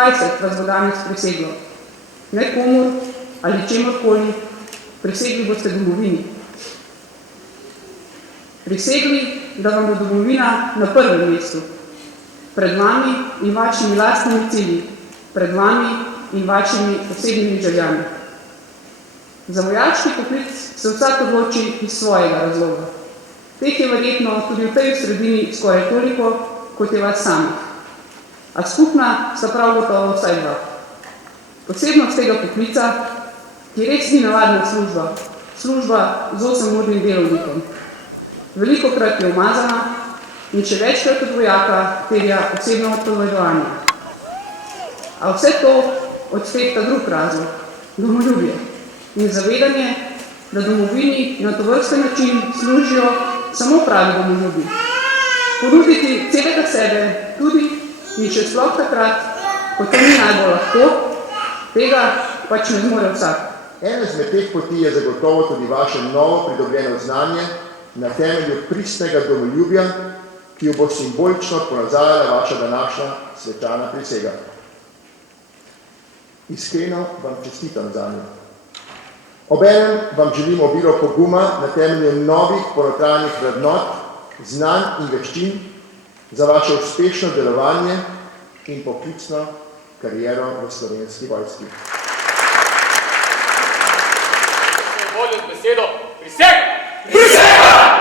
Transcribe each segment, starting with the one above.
25 vas bo danes priseglo. Ne komur ali čemorkoli, prisegli boste domovini. Prisegli, da vam bo domovina na prvem mestu, pred vami in vašimi lastnimi cilji, pred vami in vašimi osebnimi željami. Za vojaški poklic se vsak odloči iz svojega razloga. Teh je verjetno tudi v tej sredini skoraj toliko, kot je vas samih. A skupna sta prav gotovo vsaj dva. Posebnost tega poklica, ki res ni navadna služba, služba z 8-urnim delovnikom. Velikokrat je umazana in še večkrat od vojaka terja osebno odpovedovanje. A vse to odstehta drug razlog, domoljubje in zavedanje, da domovini na tovrsten način služijo samo pravi domoljubi. Ponuditi celega sebe tudi in še sploh takrat, ko to ni najbolj lahko, tega pač ne zmore vsak. Eno izmed teh poti je zagotovo tudi vaše novo pridobljeno znanje na temelju pristnega domoljubja, ki jo bo simbolično ponazajala vaša današnja svečana prisega. Iskreno vam čestitam za njo. Obenem vam želim obilo poguma na temelju novih ponotranjih vrednot, znanj in veščin za vaše uspešno delovanje in poklicno kariero v Slovenski vojski. Voljo z besedo prisega! Prisega!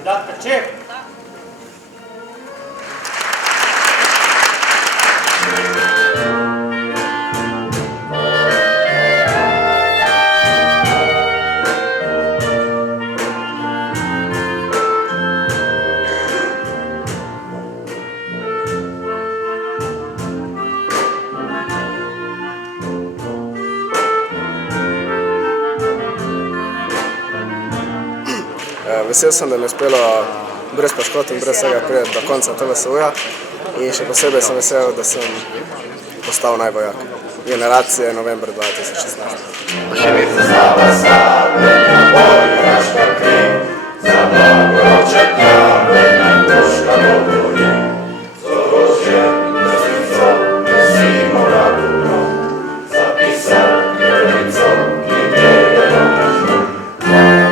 Kandidat Kačer. Vesel sem, da mi je uspelo brez poškodb in brez vsega priti do konca TVSU-ja in še posebej sem vesel, da sem postal najvojak generacije novembra 2016. Živit zastava stavljena, vojnaška kri, za blagoroče pravljena duška govori. Z orožjem in desnicom nosimo raduno, zapisal krivicom, ki gledajo naš dom.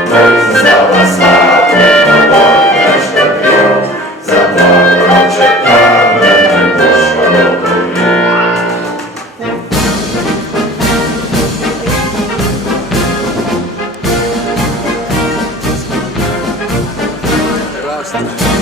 Živit zastava stavljena, vojnaška kri, za blagoroče pravljena duška govori. Hvala.